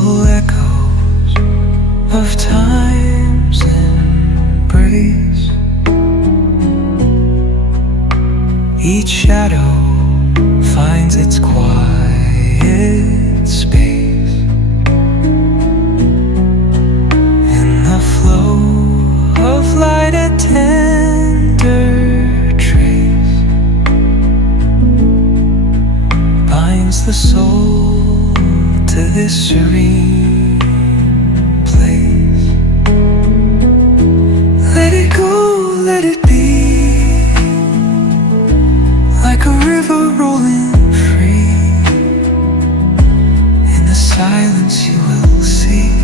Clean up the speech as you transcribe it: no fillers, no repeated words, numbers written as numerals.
Still echoes of time's embrace. Each shadow finds its quiet space in the flow of light, a tender trace binds the soul to this serene place. Let it go, let it be, like a river rolling free. In the silence you will see